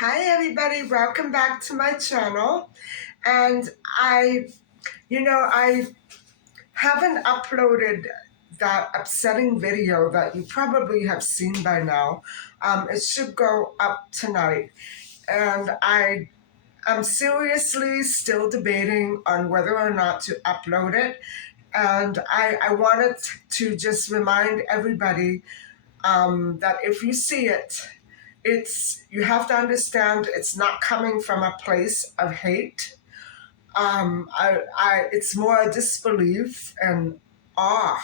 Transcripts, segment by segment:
Hi everybody, welcome back to my channel. And I haven't uploaded that upsetting video that you probably have seen by now. It should go up tonight. And I'm seriously still debating on whether or not to upload it. And I wanted to just remind everybody that if you see it, you have to understand it's not coming from a place of hate. It's more a disbelief and awe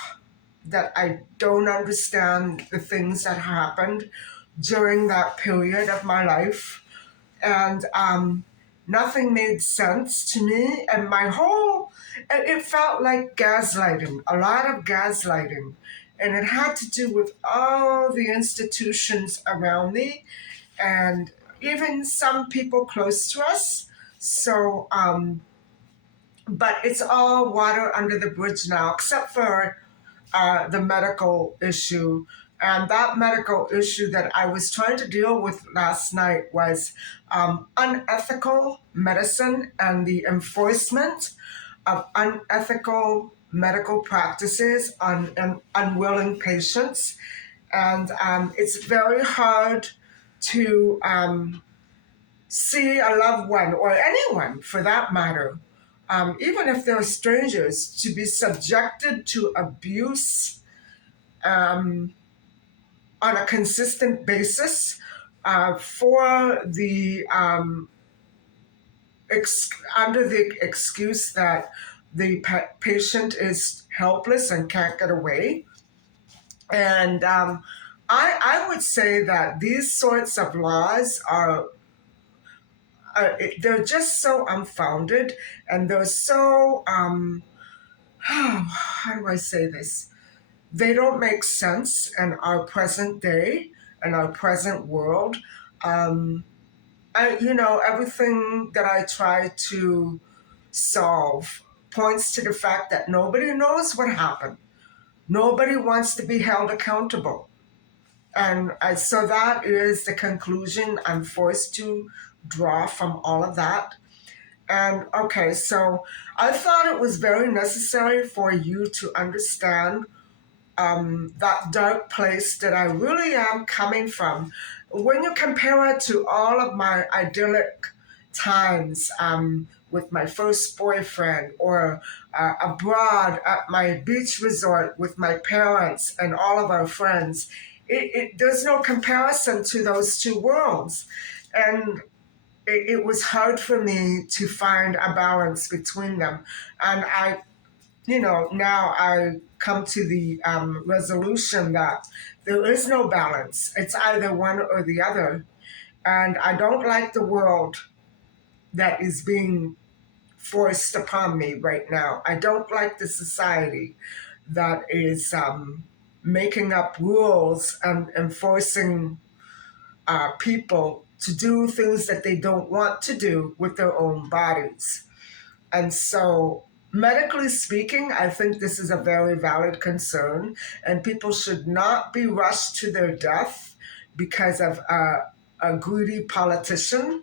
that I don't understand the things that happened during that period of my life, and nothing made sense to me. And it felt like gaslighting, a lot of gaslighting, and it had to do with all the institutions around me and even some people close to us. So, but it's all water under the bridge now, except for the medical issue. And that medical issue that I was trying to deal with last night was unethical medicine and the enforcement of unethical medical practices on unwilling patients. And it's very hard to see a loved one, or anyone for that matter, even if they're strangers, to be subjected to abuse on a consistent basis for the under the excuse that the patient is helpless and can't get away. And I would say that these sorts of laws they're just so unfounded, and they're so how do I say this? They don't make sense in our present day and our present world. Everything that I try to solve points to the fact that nobody knows what happened. Nobody wants to be held accountable. And so that is the conclusion I'm forced to draw from all of that. And okay, so I thought it was very necessary for you to understand that dark place that I really am coming from. When you compare it to all of my idyllic times with my first boyfriend, or abroad at my beach resort with my parents and all of our friends, there's no comparison to those two worlds. And it was hard for me to find a balance between them. And now I come to the resolution that there is no balance. It's either one or the other. And I don't like the world that is being forced upon me right now. I don't like the society that is making up rules and enforcing people to do things that they don't want to do with their own bodies. And so, medically speaking, I think this is a very valid concern, and people should not be rushed to their death because of a greedy politician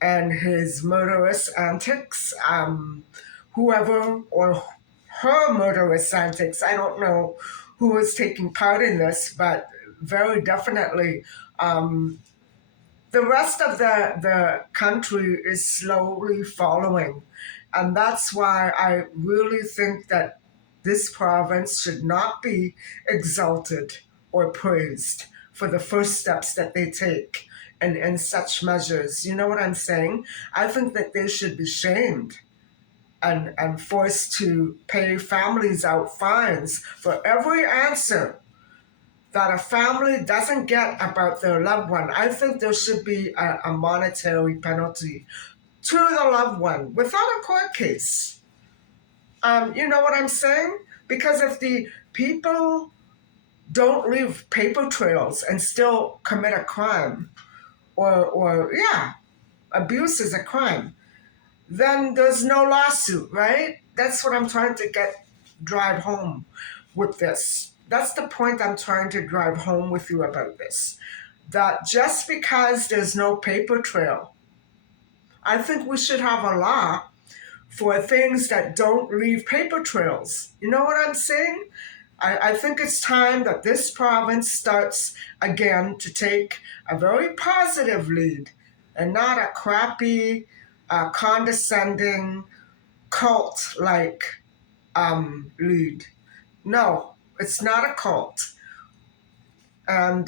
and his murderous antics. Whoever or her murderous antics, I don't know who is taking part in this, but very definitely the rest of the country is slowly following. And that's why I really think that this province should not be exalted or praised for the first steps that they take and such measures. You know what I'm saying? I think that they should be shamed and forced to pay families out fines for every answer that a family doesn't get about their loved one. I think there should be a monetary penalty to the loved one without a court case. You know what I'm saying? Because if the people don't leave paper trails and still commit a crime, or yeah, abuse is a crime, then there's no lawsuit, right? That's what I'm trying to drive home with this. That's the point I'm trying to drive home with you about this. that just because there's no paper trail, I think we should have a law for things that don't leave paper trails. You know what I'm saying? I think it's time that this province starts again to take a very positive lead and not a crappy, condescending cult like lead. No, it's not a cult. And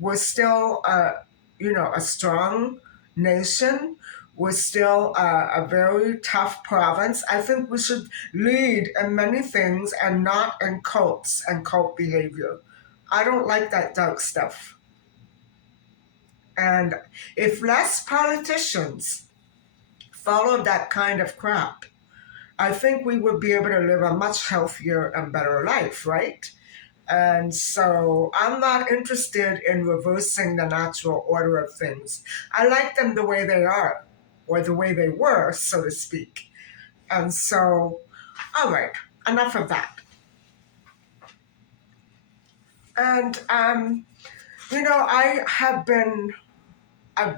we're still, a strong nation. We're still a very tough province. I think we should lead in many things and not in cults and cult behavior. I don't like that dark stuff. And if less politicians followed that kind of crap, I think we would be able to live a much healthier and better life, right? And so I'm not interested in reversing the natural order of things. I like them the way they are, or the way they were, so to speak. And so, all right, enough of that. And, I'm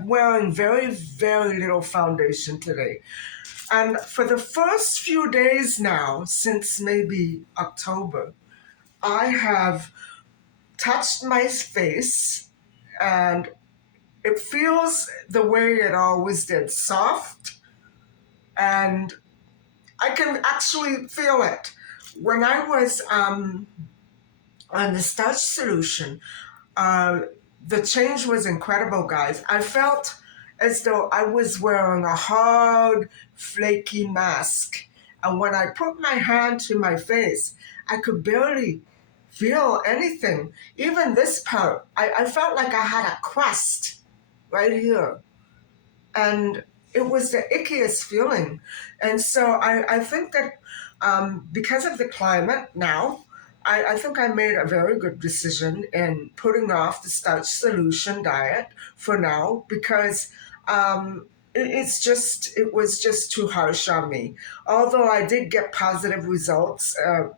wearing very, very little foundation today. And for the first few days now, since maybe October, I have touched my face and it feels the way it always did, soft, and I can actually feel it. When I was on the starch solution, uh, the change was incredible, guys. I felt as though I was wearing a hard, flaky mask. And when I put my hand to my face, I could barely feel anything. Even this part, I felt like I had a crust right here. And it was the ickiest feeling. And so I think that because of the climate now, I think I made a very good decision in putting off the starch solution diet for now because it was just too harsh on me. Although I did get positive results, I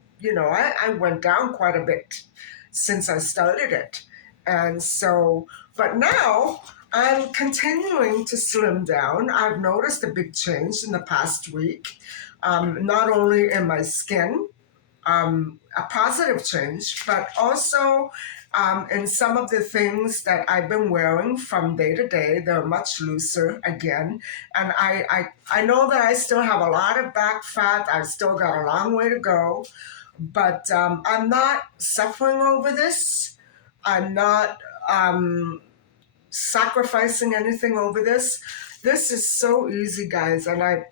went down quite a bit since I started it. And so, but now I'm continuing to slim down. I've noticed a big change in the past week, not only in my skin, a positive change, but also in some of the things that I've been wearing from day to day. They're much looser again. And I know that I still have a lot of back fat. I've still got a long way to go, but I'm not suffering over this. I'm not sacrificing anything over this. This is so easy, guys. And I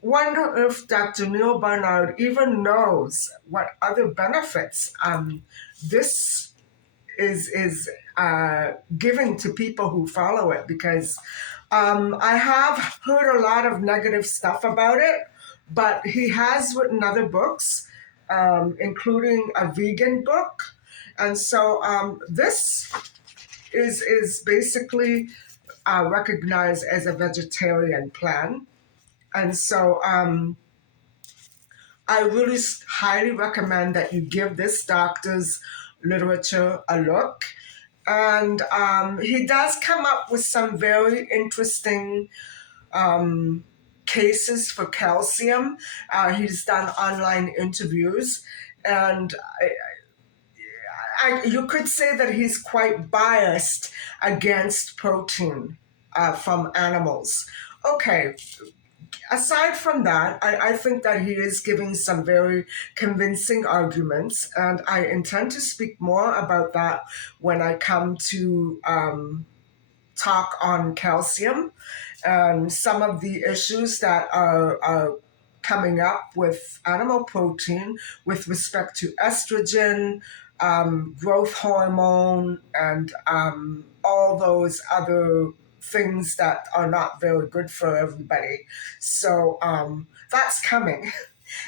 wonder if Dr. Neil Barnard even knows what other benefits this is giving to people who follow it. Because I have heard a lot of negative stuff about it, but he has written other books, including a vegan book. And so this is basically recognized as a vegetarian plan. And so I really highly recommend that you give this doctor's literature a look. And he does come up with some very interesting cases for calcium. He's done online interviews, and you could say that he's quite biased against protein from animals. Okay, aside from that, I think that he is giving some very convincing arguments, and I intend to speak more about that when I come to talk on calcium and some of the issues that are coming up with animal protein with respect to estrogen, growth hormone, and all those other things that are not very good for everybody. So that's coming.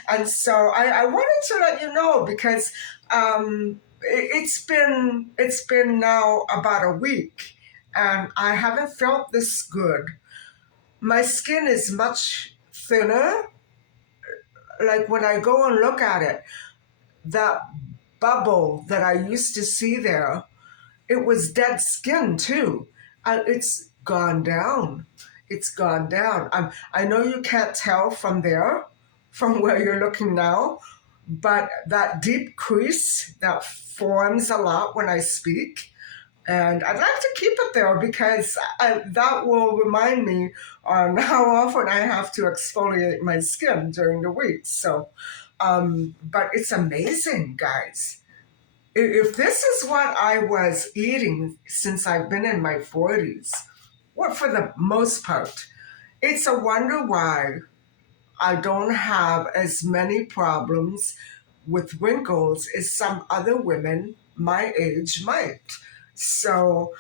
And so I wanted to let you know because it's been now about a week and I haven't felt this good. My skin is much thinner. Like when I go and look at it, that bubble that I used to see there It was dead skin too. It's gone down. It's gone down. I know you can't tell from there, from where you're looking now, but that deep crease that forms a lot when I speak. And I'd like to keep it there because that will remind me on how often I have to exfoliate my skin during the week. So, but it's amazing, guys. If this is what I was eating since I've been in my 40s, well, for the most part, it's a wonder why I don't have as many problems with wrinkles as some other women my age might. So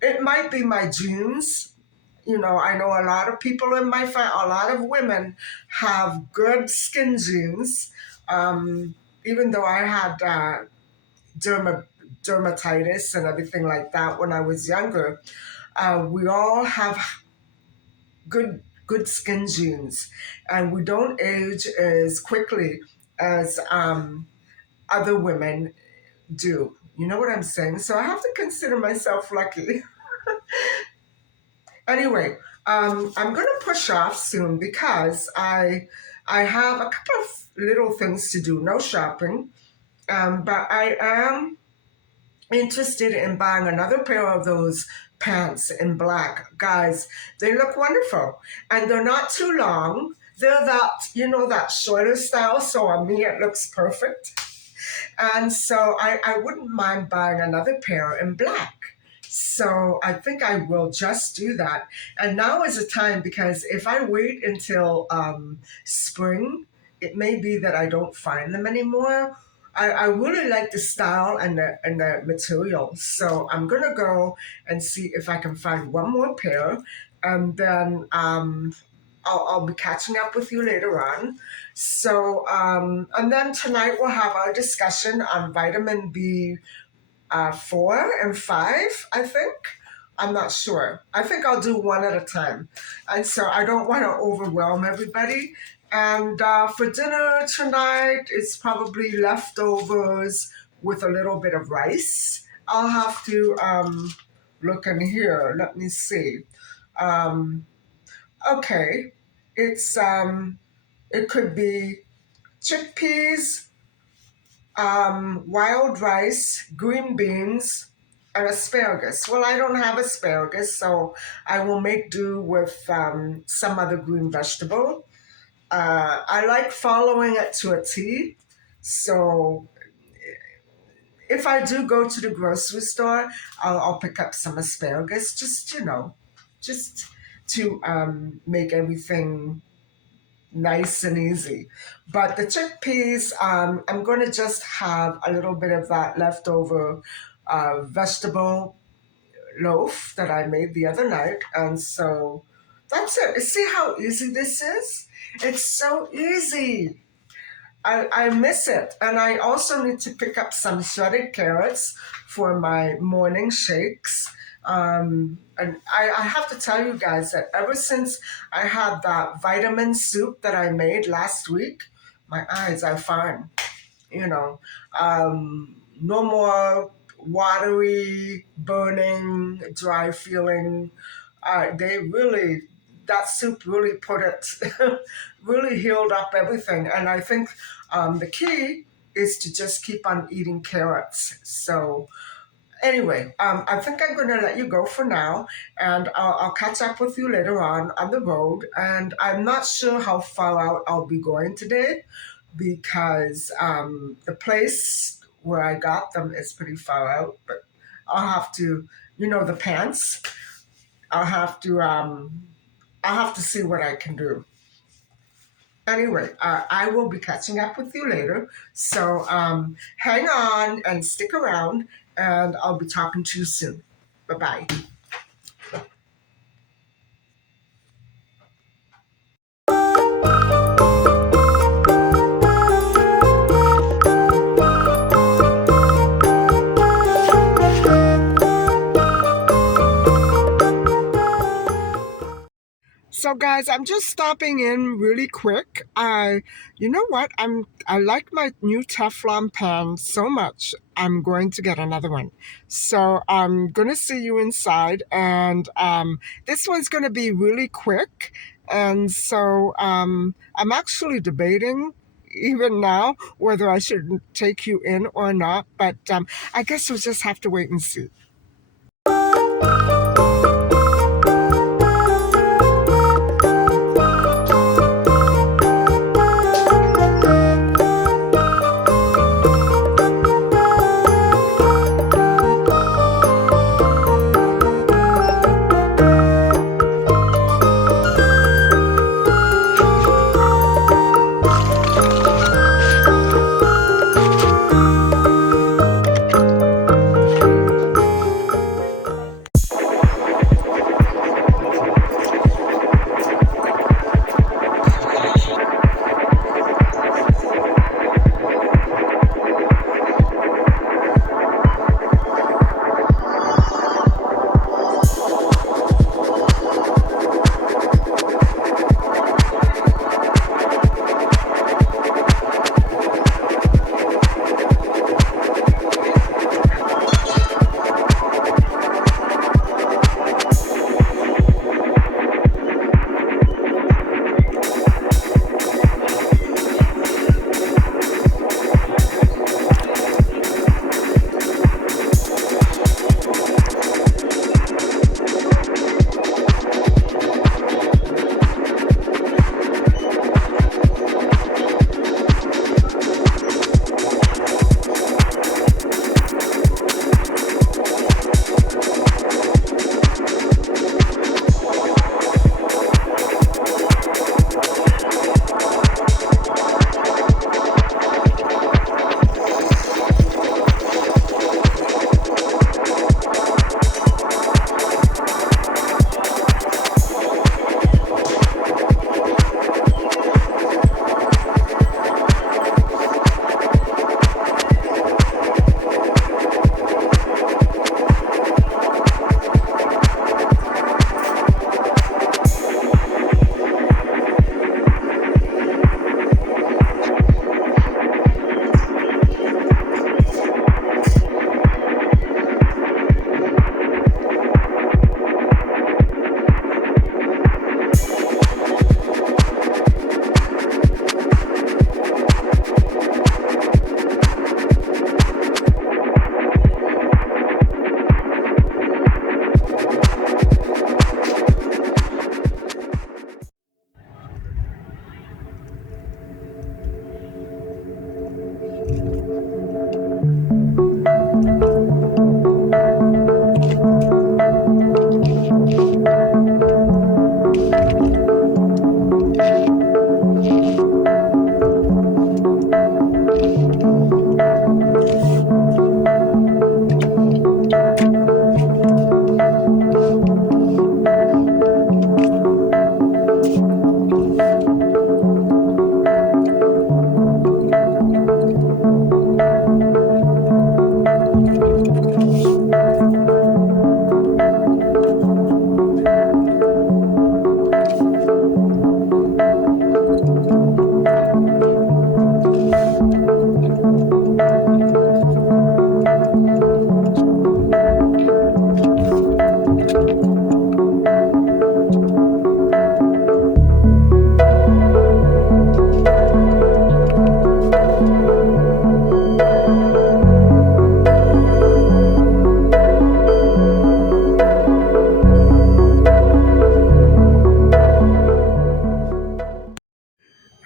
it might be my genes. You know, I know a lot of people in my family, a lot of women have good skin genes. Even though I had derma- dermatitis and everything like that when I was younger, we all have good skin genes, and we don't age as quickly as other women do. You know what I'm saying? So I have to consider myself lucky. Anyway, I'm gonna push off soon because I have a couple of little things to do. No shopping, but I am interested in buying another pair of those pants in black. Guys, they look wonderful and they're not too long. They're that, that shorter style. So on me, it looks perfect. And so I wouldn't mind buying another pair in black. So I think I will just do that. And now is the time because if I wait until spring, it may be that I don't find them anymore. I really like the style and the material. So I'm going to go and see if I can find one more pair. And then I'll be catching up with you later on. So, and then tonight we'll have our discussion on vitamin B 4 and 5, I think. I'm not sure. I think I'll do one at a time. And so I don't want to overwhelm everybody. And for dinner tonight, it's probably leftovers with a little bit of rice. I'll have to look in here. Let me see. Um, okay. It's it could be chickpeas, wild rice, green beans, and asparagus. Well, I don't have asparagus, so I will make do with some other green vegetable. I like following it to a T. So if I do go to the grocery store, I'll pick up some asparagus, just to make everything nice and easy. But the chickpeas, I'm going to just have a little bit of that leftover vegetable loaf that I made the other night. And so that's it. See how easy this is? It's so easy. I miss it. And I also need to pick up some shredded carrots for my morning shakes. And I have to tell you guys that ever since I had that vitamin soup that I made last week, my eyes are fine. You know, no more watery, burning, dry feeling. They really, that soup really put it, really healed up everything. And I think the key is to just keep on eating carrots. So, anyway, I think I'm going to let you go for now, and I'll catch up with you later on the road. And I'm not sure how far out I'll be going today because the place where I got them is pretty far out, but I'll have to, the pants. I'll have to see what I can do. Anyway, I will be catching up with you later. So hang on and stick around, and I'll be talking to you soon. Bye bye. So So guys, I'm just stopping in really quick. You know what? I like my new Teflon pan so much. I'm going to get another one. So I'm gonna see you inside, and this one's gonna be really quick. And so I'm actually debating even now whether I should take you in or not. But I guess we'll just have to wait and see.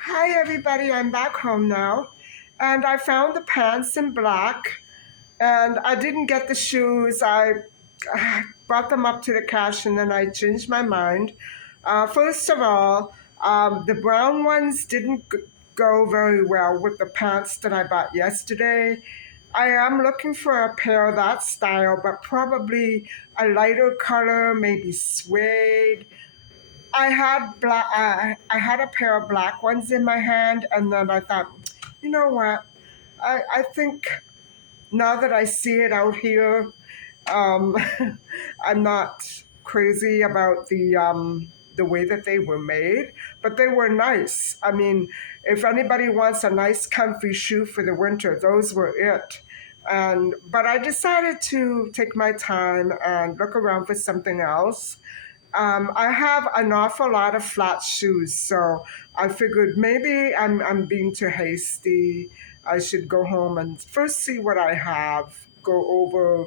Hi everybody, I'm back home now, and I found the pants in black, and I didn't get the shoes. I brought them up to the cash, and then I changed my mind. First of all, the brown ones didn't go very well with the pants that I bought yesterday. I am looking for a pair of that style, but probably a lighter color, maybe suede. I had a pair of black ones in my hand, and then I thought, you know what? I think now that I see it out here, um, I'm not crazy about the way that they were made, but they were nice. I mean, if anybody wants a nice comfy shoe for the winter, those were it. And but I decided to take my time and look around for something else. I have an awful lot of flat shoes, so I figured maybe I'm being too hasty. I should go home and first see what I have, go over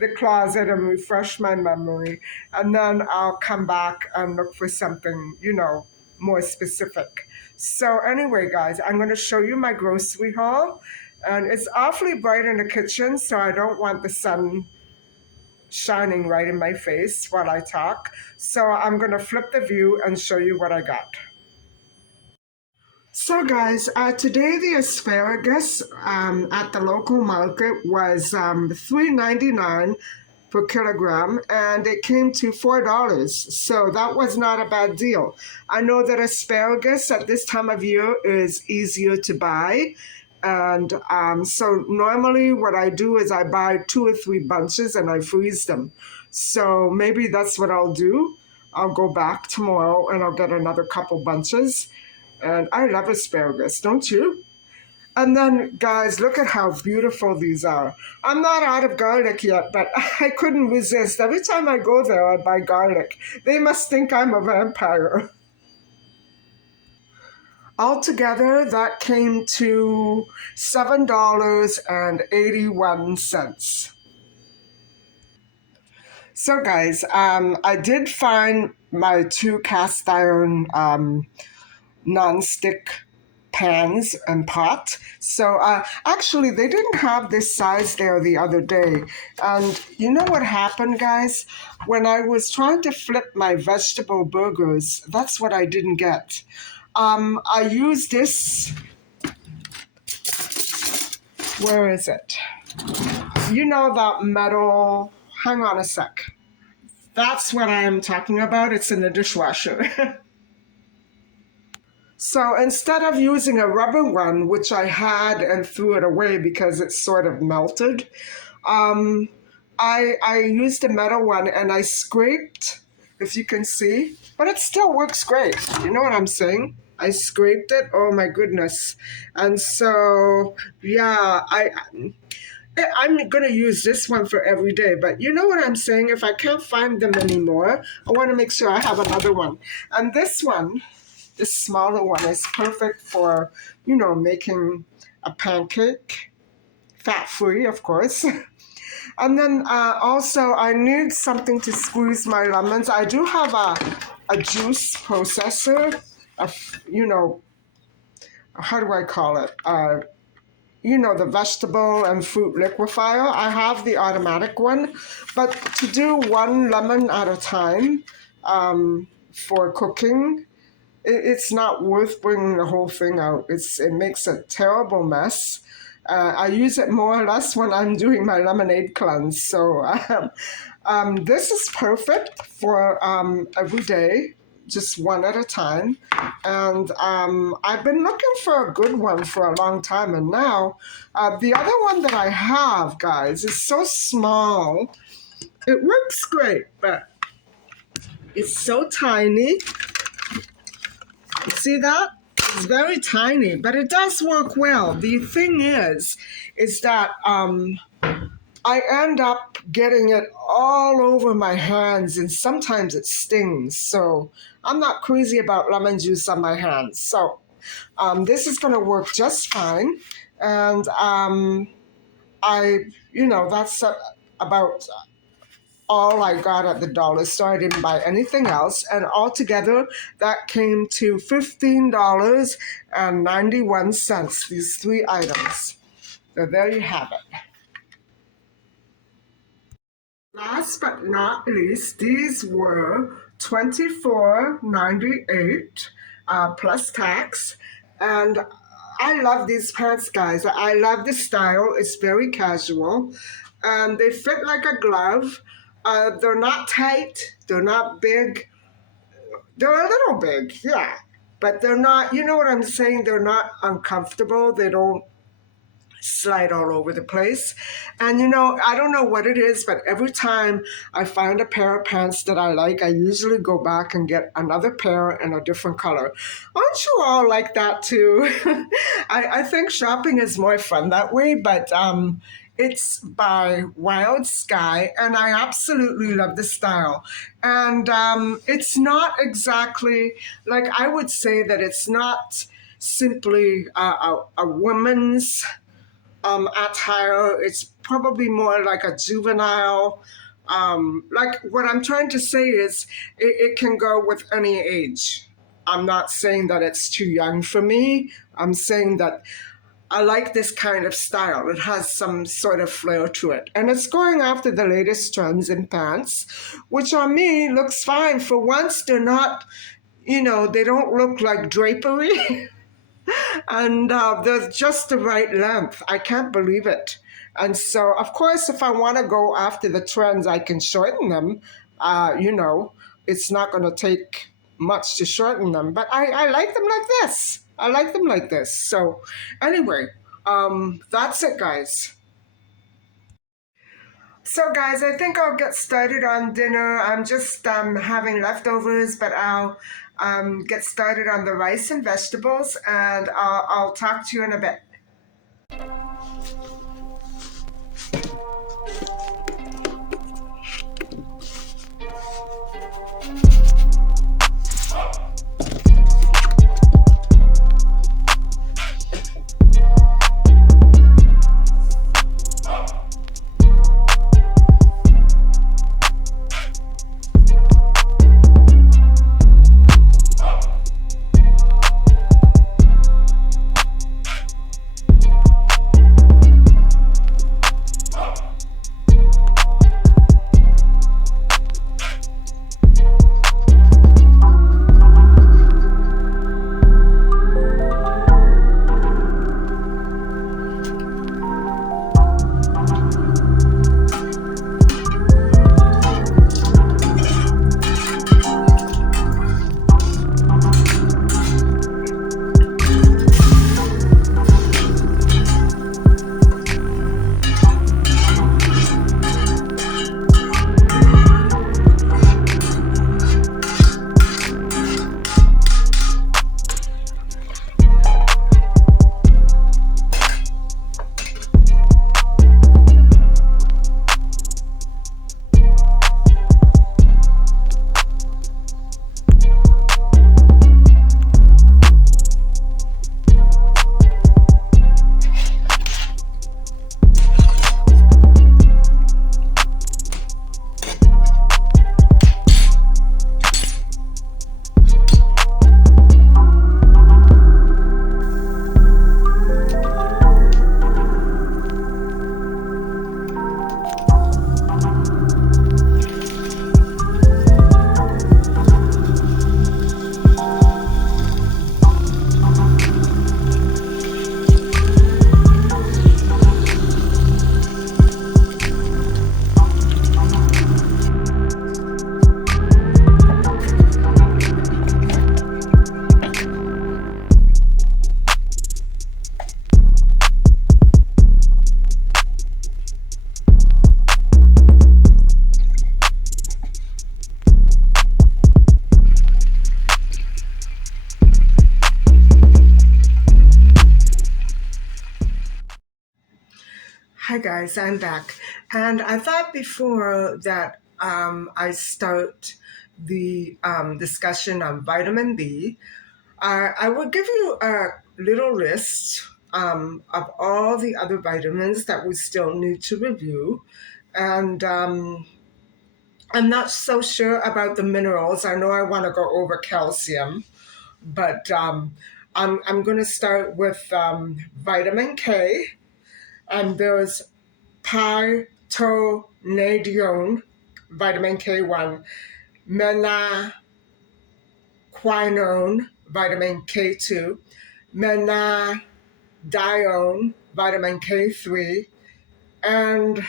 the closet and refresh my memory, and then I'll come back and look for something, more specific. So, anyway, guys, I'm going to show you my grocery haul, and it's awfully bright in the kitchen, so I don't want the sun shining right in my face while I talk. So, I'm going to flip the view and show you what I got. So, guys, today the asparagus at the local market was $3.99 per kilogram, and it came to $4. So that was not a bad deal. I know that asparagus at this time of year is easier to buy. And so normally what I do is I buy 2 or 3 bunches and I freeze them. So maybe that's what I'll do. I'll go back tomorrow and I'll get another couple bunches. And I love asparagus, don't you? And then, guys, look at how beautiful these are. I'm not out of garlic yet, but I couldn't resist. Every time I go there, I buy garlic. They must think I'm a vampire. Altogether, that came to $7.81. So, guys, I did find my 2 cast iron non-stick pans and pot. So actually they didn't have this size there the other day. And you know what happened, guys? When I was trying to flip my vegetable burgers, that's what I didn't get. I used this. Where is it? You know that metal. Hang on a sec. That's what I'm talking about. It's in the dishwasher. So instead of using a rubber one, which I had and threw it away because it sort of melted, I used a metal one and I scraped, if you can see, but it still works great. You know what I'm saying? I scraped it. Oh my goodness. And so, yeah, I'm going to use this one for every day, but you know what I'm saying? If I can't find them anymore, I want to make sure I have another one. And this one, this smaller one, is perfect for, making a pancake, fat-free, of course. And then also, I need something to squeeze my lemons. I do have a juice processor, how do I call it? The vegetable and fruit liquefier. I have the automatic one, but to do 1 lemon at a time for cooking, it's not worth bringing the whole thing out. It makes a terrible mess. I use it more or less when I'm doing my lemonade cleanse. So this is perfect for every day, just 1 at a time. And I've been looking for a good one for a long time. And now the other one that I have, guys, is so small. It works great, but it's so tiny. You see that? It's very tiny, but it does work well. The thing is that I end up getting it all over my hands, and sometimes it stings. So I'm not crazy about lemon juice on my hands. So this is going to work just fine. And that's about all I got at the dollar store. I didn't buy anything else. And altogether, that came to $15.91, these 3 items. So there you have it. Last but not least, these were $24.98 plus tax. And I love these pants, guys. I love the style. It's very casual. They fit like a glove. They're not tight. They're not big. They're a little big, yeah. But they're not, you know what I'm saying? They're not uncomfortable. They don't slide all over the place. And I don't know what it is, but every time I find a pair of pants that I like, I usually go back and get another pair in a different color. Aren't you all like that too? I think shopping is more fun that way, but it's by Wild Sky, and I absolutely love the style. And it's not exactly like I would say that it's not simply a woman's attire. It's probably more like a juvenile. Like what I'm trying to say is it can go with any age. I'm not saying that it's too young for me. I'm saying that I like this kind of style. It has some sort of flair to it. And it's going after the latest trends in pants, which on me looks fine. For once, they're not, they don't look like drapery. And they're just the right length. I can't believe it. And so, of course, if I want to go after the trends, I can shorten them. It's not going to take much to shorten them, but I like them like this. I like them like this. So, anyway, that's it, guys. So, guys, I think I'll get started on dinner. I'm just having leftovers, but I'll get started on the rice and vegetables, and I'll talk to you in a bit. Hi guys, I'm back. And I thought before that I start the discussion on vitamin B, I will give you a little list of all the other vitamins that we still need to review. And I'm not so sure about the minerals. I know I want to go over calcium, but I'm going to start with vitamin K. And there's phytonadione, vitamin K1, menaquinone, vitamin K2, menadione, vitamin K3, and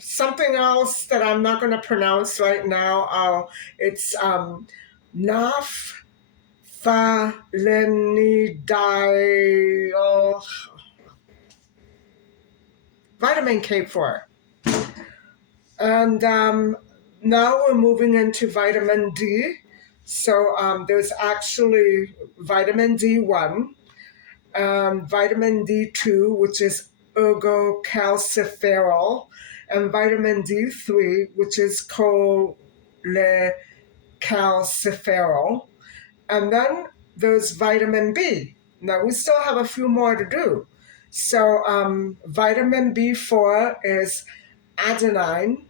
something else that I'm not going to pronounce right now. It's naphthalinidiol. vitamin K4. And now we're moving into vitamin D. So there's actually vitamin D1, vitamin D2, which is ergocalciferol, and vitamin D3, which is cholecalciferol. And then there's vitamin B. Now we still have a few more to do. So vitamin B4 is adenine.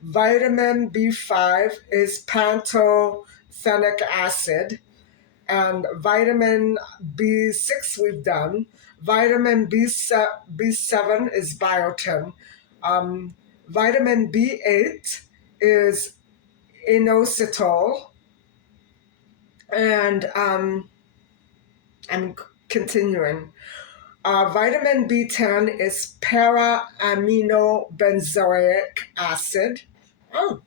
Vitamin B5 is pantothenic acid. And vitamin B6 we've done. Vitamin B7 is biotin. Vitamin B8 is inositol. And I'm continuing. Vitamin B10 is para-aminobenzoic acid. Oh.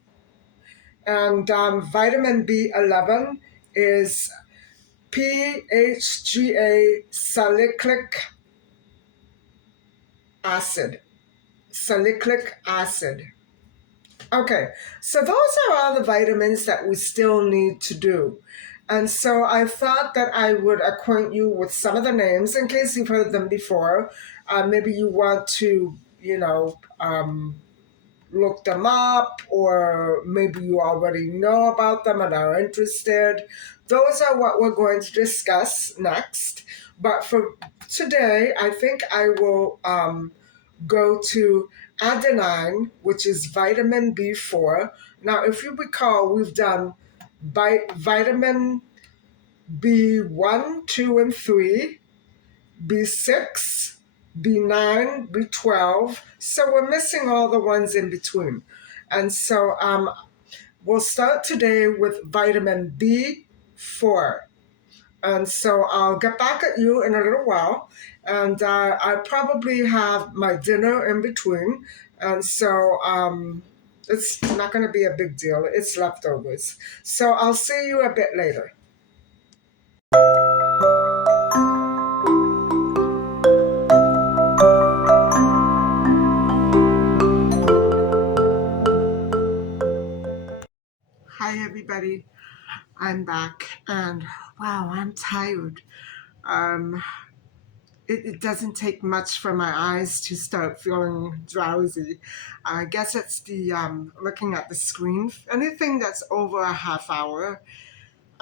And vitamin B11 is PHGA salicylic acid. Salicylic acid. Okay, so those are all the vitamins that we still need to do. And so I thought that I would acquaint you with some of the names in case you've heard them before. Maybe you want to, look them up, or maybe you already know about them and are interested. Those are what we're going to discuss next. But for today, I think I will go to adenine, which is vitamin B4. Now, if you recall, we've done vitamin B1, 2, and 3, B6, B9, B12. So we're missing all the ones in between. And so we'll start today with vitamin B4. And so I'll get back at you in a little while. And I probably have my dinner in between. And so it's not going to be a big deal. It's leftovers. So I'll see you a bit later. Hi, everybody. I'm back. And wow, I'm tired. Um, it doesn't take much for my eyes to start feeling drowsy. I guess it's the looking at the screen. Anything that's over a half hour,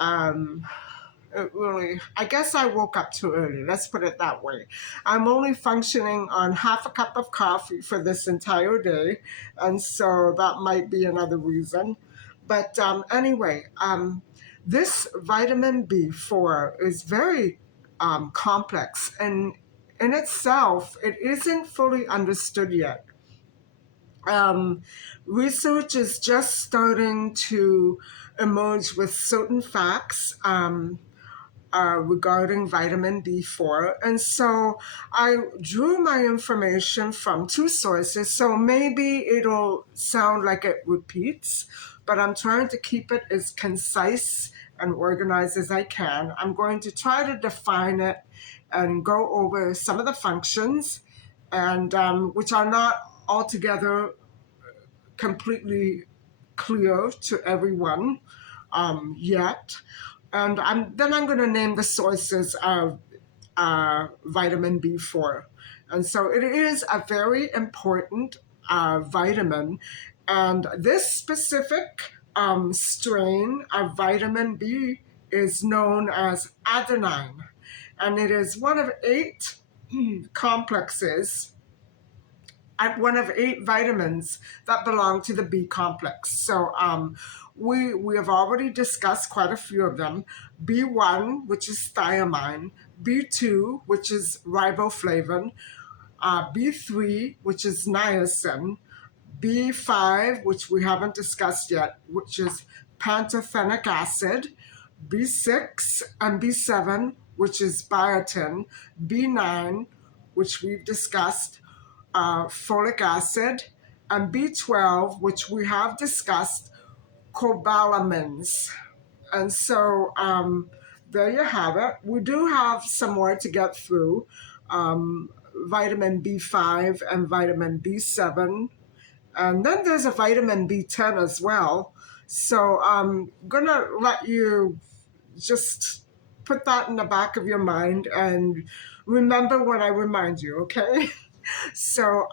it really, I guess I woke up too early. Let's put it that way. I'm only functioning on half a cup of coffee for this entire day, and so that might be another reason. But anyway, this vitamin B4 is very complex, and in itself, it isn't fully understood yet. Um, Research is just starting to emerge with certain facts regarding vitamin B4. And so I drew my information from two sources. So maybe it'll sound like it repeats, but I'm trying to keep it as concise and organized as I can. I'm going to try to define it and go over some of the functions, and which are not altogether completely clear to everyone yet. And then I'm going to name the sources of vitamin B4. And so it is a very important vitamin. And this specific strain of vitamin B is known as adenine. And it is one of 8 complexes, one of 8 vitamins that belong to the B complex. So we have already discussed quite a few of them. B1, which is thiamine, B2, which is riboflavin, B3, which is niacin, B5, which we haven't discussed yet, which is pantothenic acid, B6 and B7, which is biotin, B9, which we've discussed, folic acid, and B12, which we have discussed, cobalamins. And so there you have it. We do have some more to get through. vitamin B5 and vitamin B7. And then there's a vitamin B10 as well. So I'm going to let you just put that in the back of your mind and remember when I remind you, okay? So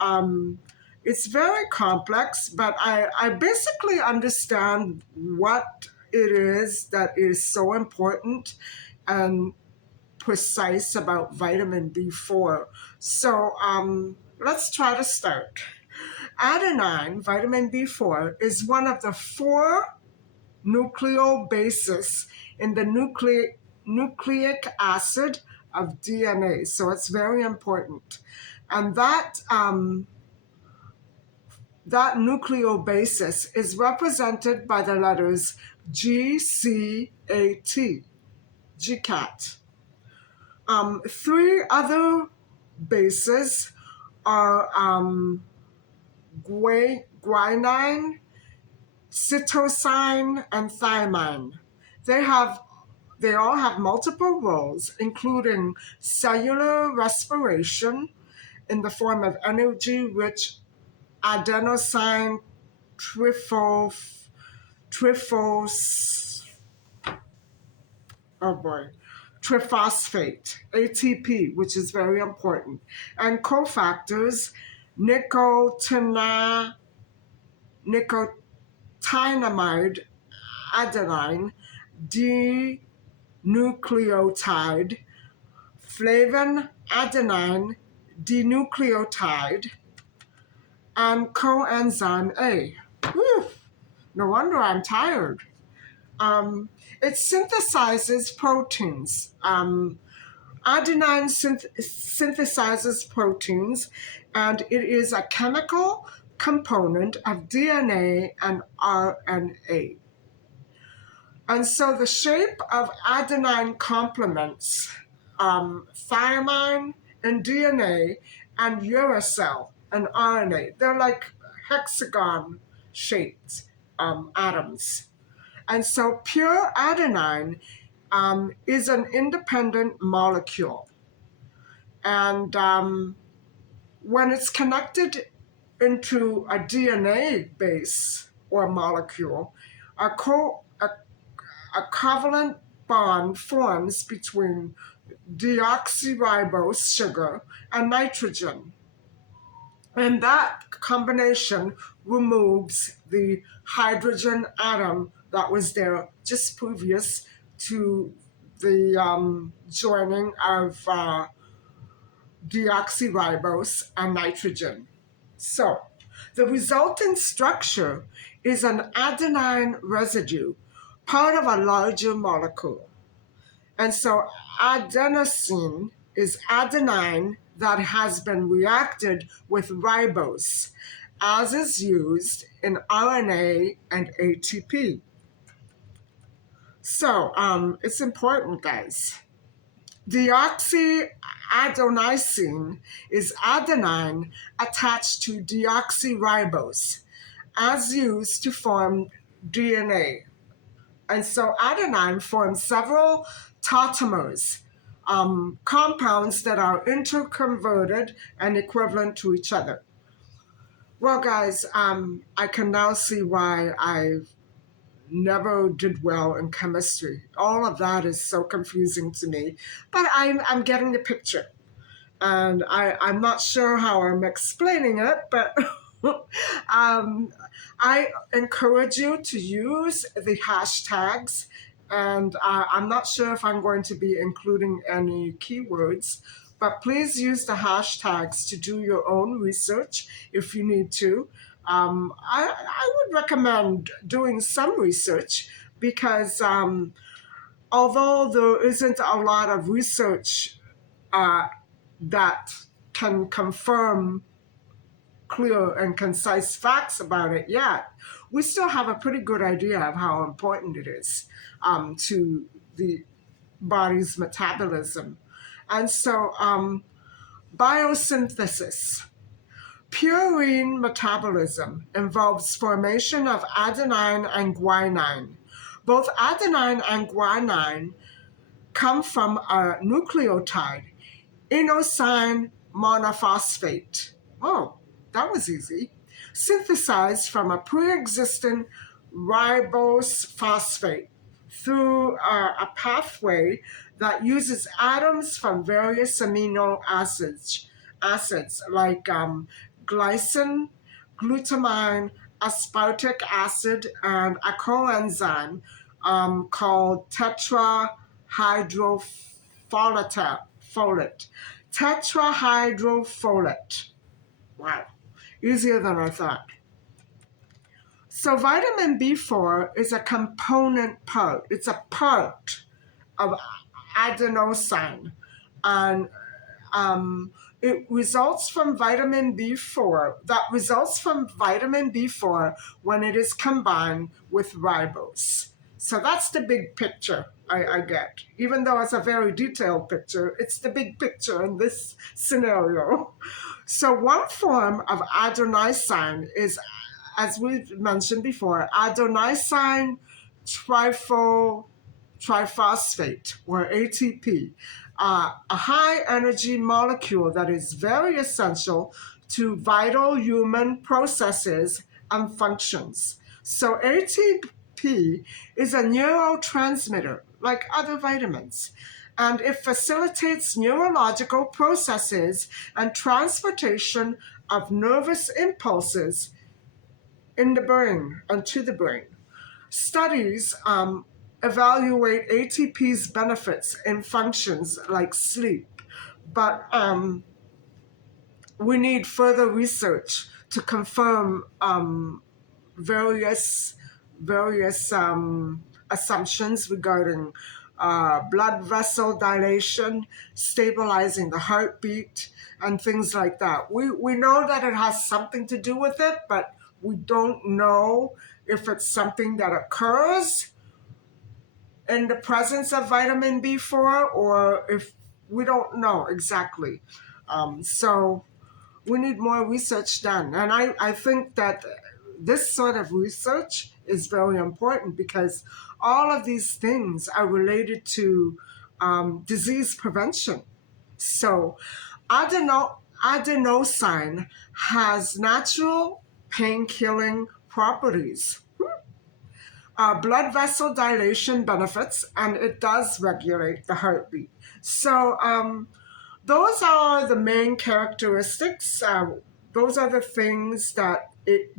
it's very complex, but I basically understand what it is that is so important and precise about vitamin B4. So let's try to start. Adenine, vitamin B4, is one of the four nucleobases in the nucleic acid of DNA. So it's very important. And that nucleobasis is represented by the letters GCAT, GCAT. Three other bases are guanine, cytosine, and thymine. They all have multiple roles, including cellular respiration in the form of energy-rich adenosine triphosphate, ATP, which is very important, and cofactors nicotinamide adenine, dinucleotide, flavin adenine dinucleotide, and coenzyme A. Whew, no wonder I'm tired. It synthesizes proteins. Adenine synthesizes proteins, and it is a chemical component of DNA and RNA. And so the shape of adenine complements thymine and DNA and uracil and RNA. They're like hexagon shaped atoms. And so pure adenine is an independent molecule. And when it's connected into a DNA base or molecule, a covalent bond forms between deoxyribose sugar and nitrogen. And that combination removes the hydrogen atom that was there just previous to the joining of deoxyribose and nitrogen. So the resulting structure is an adenine residue, part of a larger molecule. And so adenosine is adenine that has been reacted with ribose, as is used in RNA and ATP. So it's important, guys. Deoxyadenosine is adenine attached to deoxyribose, as used to form DNA. And so adenine forms several tautomers, compounds that are interconverted and equivalent to each other. Well, guys, I can now see why I never did well in chemistry. All of that is so confusing to me, but I'm getting the picture. And I'm not sure how I'm explaining it, but I encourage you to use the hashtags, and I'm not sure if I'm going to be including any keywords, but please use the hashtags to do your own research if you need to. I would recommend doing some research because although there isn't a lot of research that can confirm clear and concise facts about it yet, we still have a pretty good idea of how important it is to the body's metabolism. And so biosynthesis. Purine metabolism involves formation of adenine and guanine. Both adenine and guanine come from a nucleotide, inosine monophosphate. Oh, that was easy. Synthesized from a pre-existing ribose phosphate through a pathway that uses atoms from various amino acids like glycine, glutamine, aspartic acid, and a coenzyme called tetrahydrofolate. Tetrahydrofolate. Wow, easier than I thought. So vitamin B4 is a component part. It's a part of adenosine, and it results from vitamin B4. That results from vitamin B4 when it is combined with ribose. So that's the big picture I get. Even though it's a very detailed picture, it's the big picture in this scenario. So one form of adenosine is, as we've mentioned before, adenosine triphosphate, or ATP, a high energy molecule that is very essential to vital human processes and functions. So ATP is a neurotransmitter like other vitamins, and it facilitates neurological processes and transportation of nervous impulses in the brain and to the brain. Studies evaluate ATP's benefits in functions like sleep, but we need further research to confirm various assumptions regarding blood vessel dilation, stabilizing the heartbeat, and things like that. We know that it has something to do with it, but we don't know if it's something that occurs in the presence of vitamin B4, or if we don't know exactly. So we need more research done. And I think that this sort of research is very important because all of these things are related to disease prevention. So adenosine has natural pain-killing properties, blood vessel dilation benefits, and it does regulate the heartbeat. So those are the main characteristics. Those are the things that it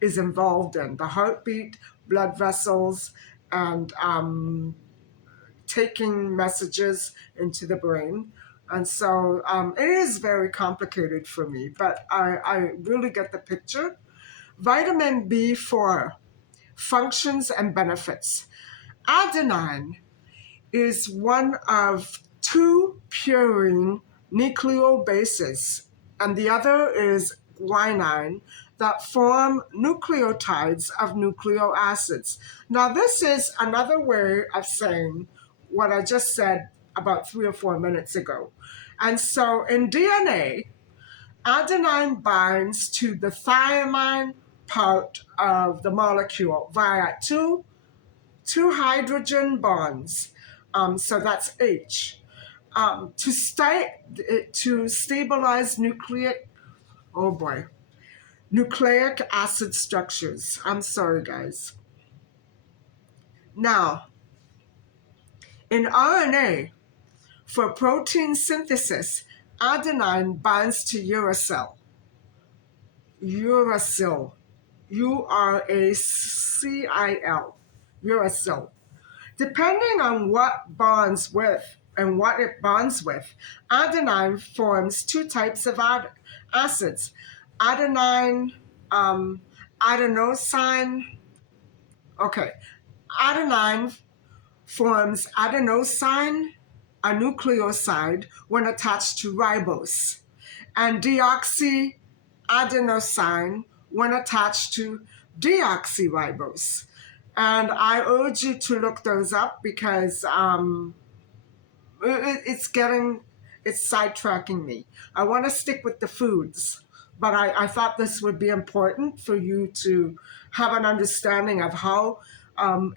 is involved in: the heartbeat, blood vessels, and taking messages into the brain. And so it is very complicated for me, but I really get the picture. Vitamin B4 functions and benefits. Adenine is one of two purine nucleobases, and the other is guanine, that form nucleotides of nucleoacids. Now, this is another way of saying what I just said about 3 or 4 minutes ago. And so in DNA, adenine binds to the thiamine part of the molecule via two hydrogen bonds. So that's H. To stabilize nucleic acid structures. I'm sorry, guys. Now, in RNA, for protein synthesis, adenine binds to uracil. Uracil. URACIL. Uracil. Depending on what bonds with and what it bonds with, adenine forms two types of acids. Adenosine. Okay. Adenine forms adenosine, a nucleoside, when attached to ribose, and deoxyadenosine when attached to deoxyribose. And I urge you to look those up because it's sidetracking me. I want to stick with the foods, but I thought this would be important for you to have an understanding of how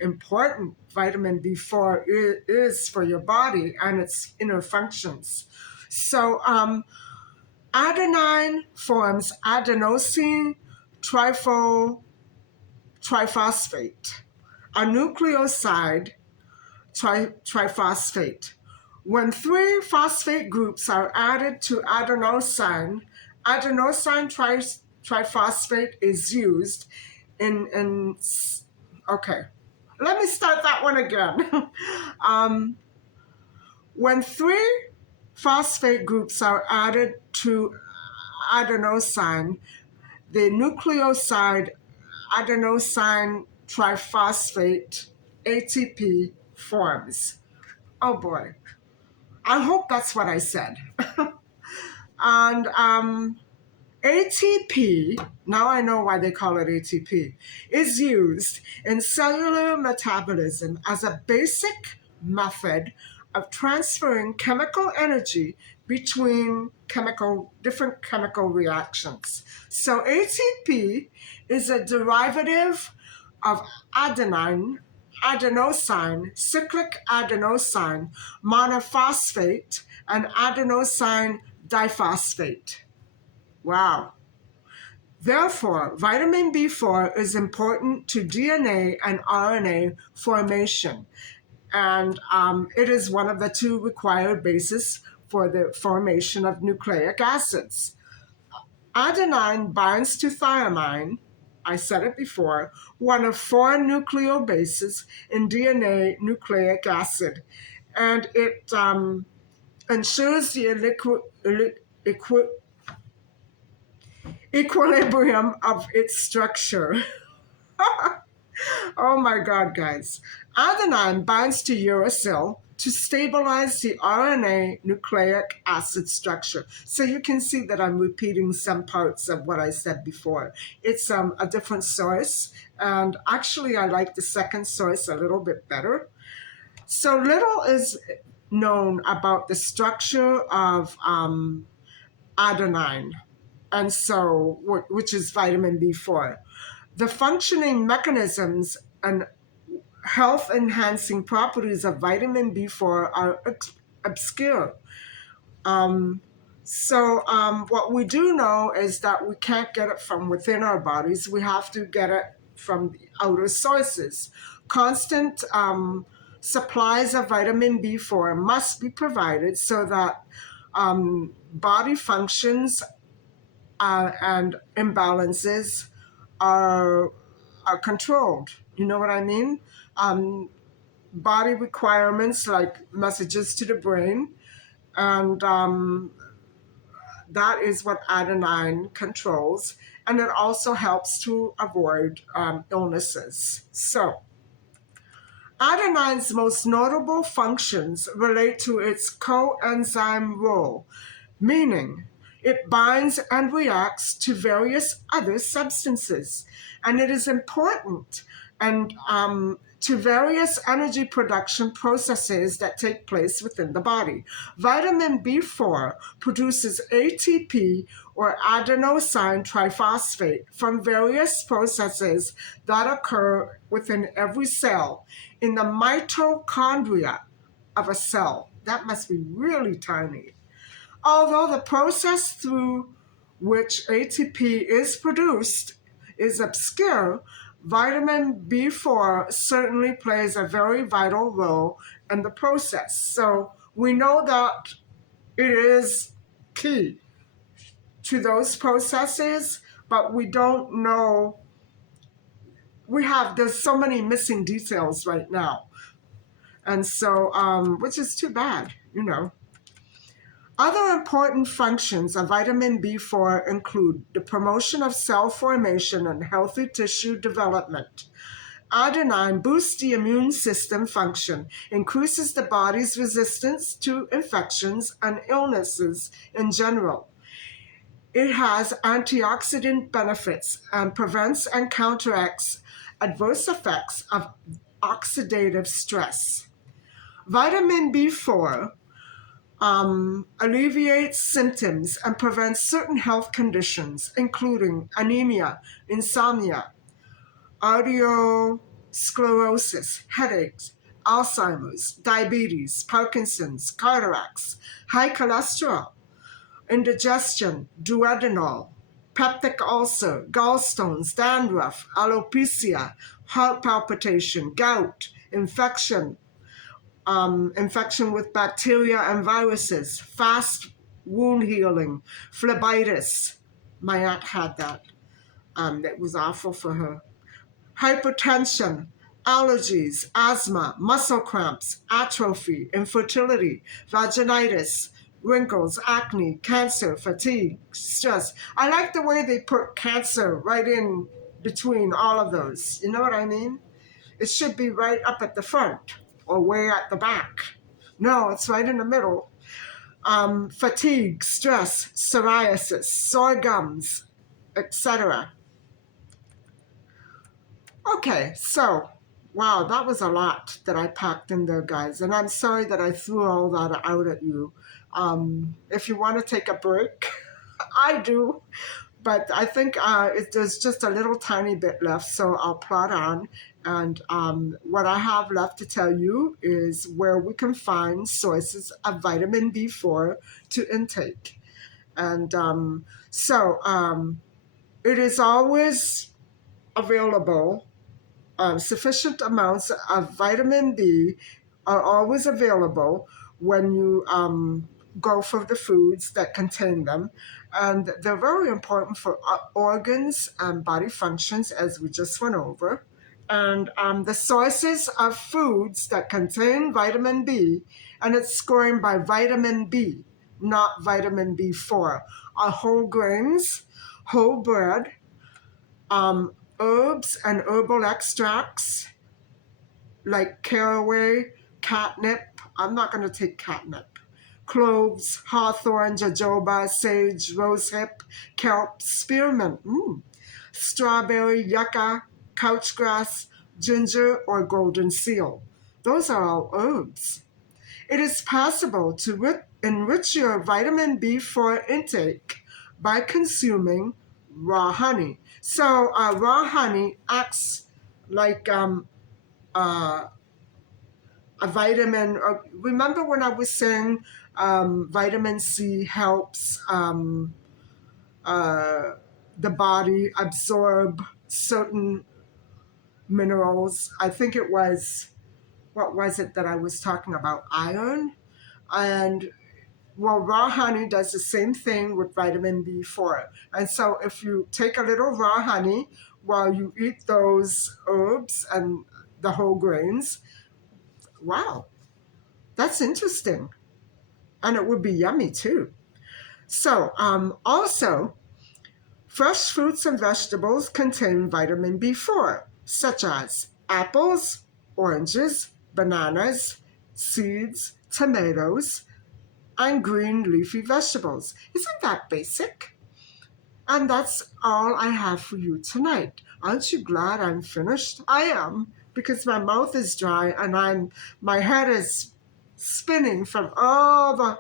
important vitamin B4 is for your body and its inner functions. So adenine forms adenosine triphosphate, a nucleoside triphosphate. When three phosphate groups are added to adenosine triphosphate is used in okay. Let me start that one again. um, when three phosphate groups are added to adenosine, the nucleoside adenosine triphosphate ATP forms. Oh boy. I hope that's what I said. And ATP, now I know why they call it ATP, is used in cellular metabolism as a basic method of transferring chemical energy between different chemical reactions. So ATP is a derivative of adenosine, cyclic adenosine, monophosphate, and adenosine diphosphate. Wow. Therefore, vitamin B4 is important to DNA and RNA formation, and it is one of the two required bases for the formation of nucleic acids. Adenine binds to thymine, I said it before, one of four nucleobases in DNA nucleic acid, and it ensures the equilibrium of its structure. Oh my God, guys. Adenine binds to uracil to stabilize the RNA nucleic acid structure. So you can see that I'm repeating some parts of what I said before. It's a different source, and actually I like the second source a little bit better. So little is known about the structure of adenine, and so which is vitamin B4. The functioning mechanisms and health enhancing properties of vitamin B4 are obscure. What we do know is that we can't get it from within our bodies. We have to get it from the outer sources. Constant supplies of vitamin B4 must be provided so that body functions and imbalances are controlled. You know what I mean? Body requirements like messages to the brain, and that is what adenine controls. And it also helps to avoid illnesses. So, adenine's most notable functions relate to its coenzyme role, meaning it binds and reacts to various other substances, and it is important and to various energy production processes that take place within the body. Vitamin B4 produces ATP or adenosine triphosphate from various processes that occur within every cell in the mitochondria of a cell. That must be really tiny. Although the process through which ATP is produced is obscure, vitamin B4 certainly plays a very vital role in the process. So we know that it is key to those processes, but we don't know. There's so many missing details right now. And so, which is too bad, you know. Other important functions of vitamin B4 include the promotion of cell formation and healthy tissue development. Adenine boosts the immune system function, increases the body's resistance to infections and illnesses in general. It has antioxidant benefits and prevents and counteracts adverse effects of oxidative stress. Vitamin B4 alleviates symptoms and prevents certain health conditions, including anemia, insomnia, arteriosclerosis, headaches, Alzheimer's, diabetes, Parkinson's, cataracts, high cholesterol, indigestion, duodenal, peptic ulcer, gallstones, dandruff, alopecia, heart palpitation, gout, infection with bacteria and viruses, fast wound healing, phlebitis. My aunt had that. That was awful for her. Hypertension, allergies, asthma, muscle cramps, atrophy, infertility, vaginitis, wrinkles, acne, cancer, fatigue, stress. I like the way they put cancer right in between all of those. You know what I mean? It should be right up at the front or way at the back. No, it's right in the middle. Fatigue, stress, psoriasis, sore gums, etc. Okay, so, wow, that was a lot that I packed in there, guys. And I'm sorry that I threw all that out at you. If you want to take a break, I do. But I think there's just a little tiny bit left, so I'll plot on. And what I have left to tell you is where we can find sources of vitamin B4 to intake. And it is always available. Sufficient amounts of vitamin B are always available when you go for the foods that contain them. And they're very important for organs and body functions, as we just went over. And the sources of foods that contain vitamin B, and it's scoring by vitamin B, not vitamin B4, are whole grains, whole bread, herbs and herbal extracts like caraway, catnip. I'm not going to take catnip. Cloves, hawthorn, jojoba, sage, rosehip, kelp, spearmint, strawberry, yucca, couchgrass, ginger, or golden seal. Those are all herbs. It is possible to enrich your vitamin B4 intake by consuming raw honey. So raw honey acts like a vitamin. Remember when I was saying vitamin C helps the body absorb certain minerals? I think it was, what was it that I was talking about? Iron? And well, raw honey does the same thing with vitamin B4. And so if you take a little raw honey while you eat those herbs and the whole grains, wow, that's interesting. And it would be yummy too. So also, fresh fruits and vegetables contain vitamin B4, such as apples, oranges, bananas, seeds, tomatoes, and green leafy vegetables. Isn't that basic? And that's all I have for you tonight. Aren't you glad I'm finished? I am, because my mouth is dry and my head is spinning from all the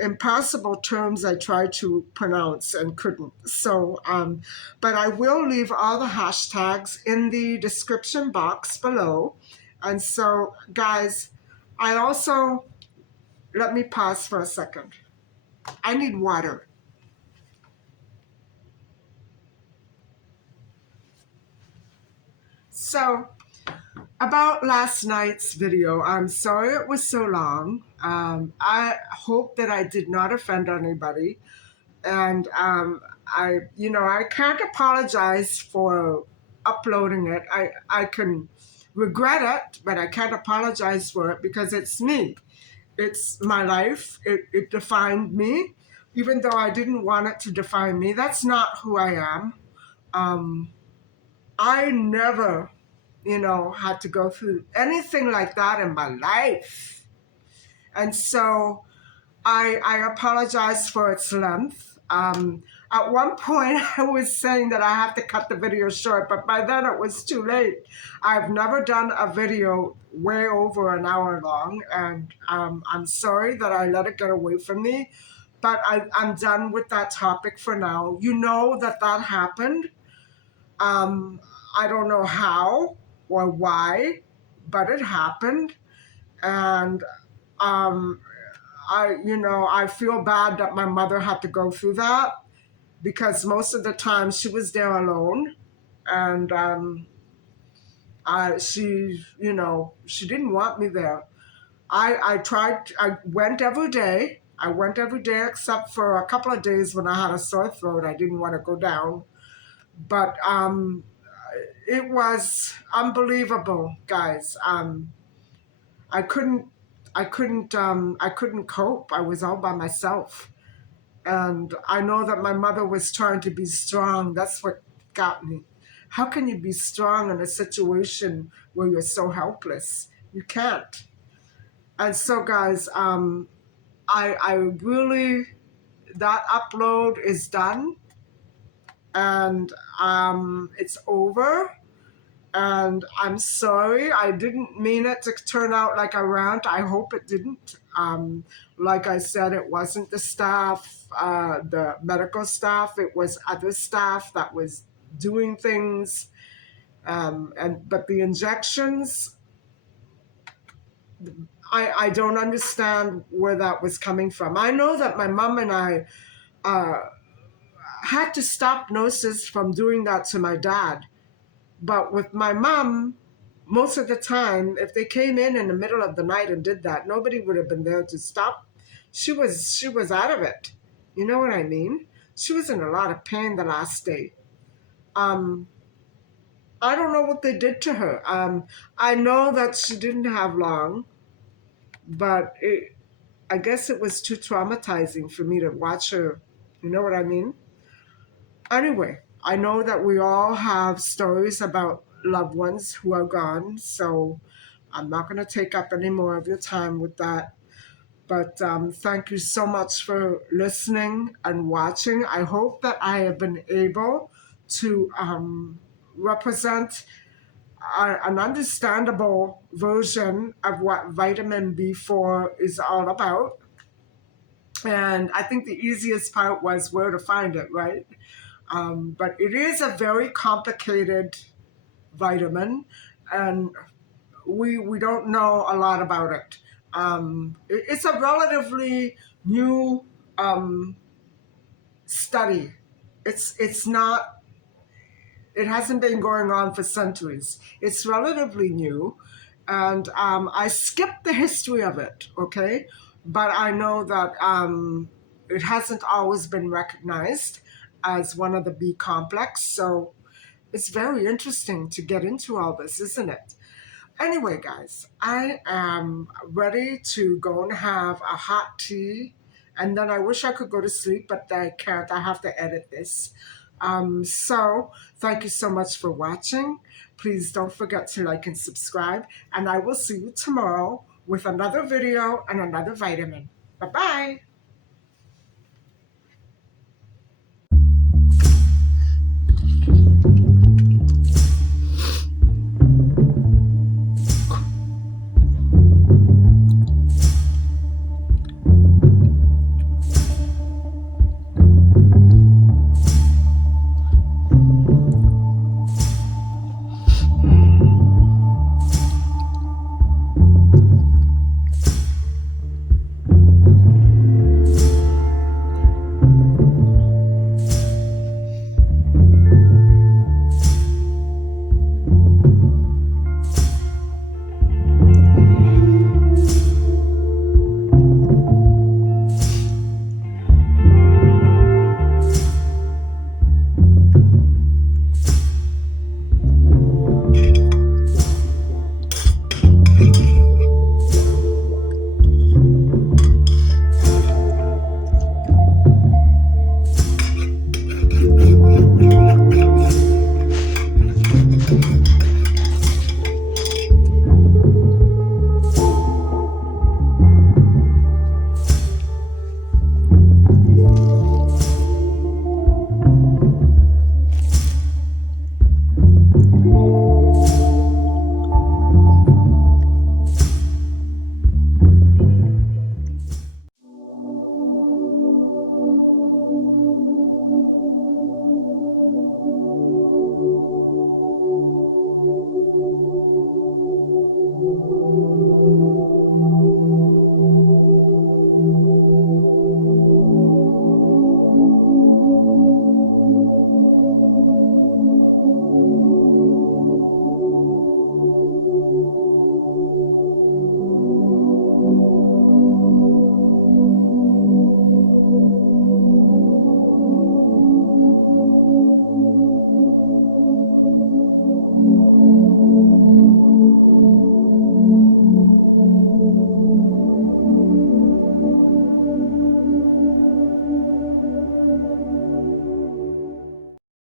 impossible terms I tried to pronounce and couldn't. So, but I will leave all the hashtags in the description box below. And so, guys, I also, let me pause for a second. I need water. So, about last night's video, I'm sorry it was so long. I hope that I did not offend anybody. And I can't apologize for uploading it. I can regret it, but I can't apologize for it because it's me. It's my life. It defined me, even though I didn't want it to define me. That's not who I am. I never, had to go through anything like that in my life. And so I apologize for its length. At one point, I was saying that I have to cut the video short, but by then it was too late. I've never done a video way over an hour long, and I'm sorry that I let it get away from me, but I'm done with that topic for now. You know that happened. I don't know how or why, but it happened. And um, I feel bad that my mother had to go through that because most of the time she was there alone. And she didn't want me there. I went every day. I went every day except for a couple of days when I had a sore throat. I didn't want to go down. But it was unbelievable, guys. I couldn't, I couldn't cope. I was all by myself. And I know that my mother was trying to be strong. That's what got me. How can you be strong in a situation where you're so helpless? You can't. And so, guys, I really, that upload is done, and it's over. And I'm sorry, I didn't mean it to turn out like a rant. I hope it didn't. Like I said, it wasn't the staff, the medical staff. It was other staff that was doing things. But the injections, I don't understand where that was coming from. I know that my mom and I uh, had to stop nurses from doing that to my dad. But with my mom, most of the time, if they came in the middle of the night and did that, nobody would have been there to stop. She was out of it. You know what I mean? She was in a lot of pain the last day. Um, I don't know what they did to her. I know that she didn't have long, but I guess it was too traumatizing for me to watch her. You know what I mean? Anyway, I know that we all have stories about loved ones who are gone, so I'm not going to take up any more of your time with that. But thank you so much for listening and watching. I hope that I have been able to represent an understandable version of what vitamin B4 is all about. And I think the easiest part was where to find it, right? But it is a very complicated vitamin, and we don't know a lot about it. It's a relatively new study. It's not. It hasn't been going on for centuries. It's relatively new, and I skipped the history of it. Okay, but I know that it hasn't always been recognized as one of the B complex. So it's very interesting to get into all this, isn't it? Anyway, guys, I am ready to go and have a hot tea. And then I wish I could go to sleep, but I can't. I have to edit this. So, thank you so much for watching. Please don't forget to like and subscribe. And I will see you tomorrow with another video and another vitamin. Bye bye.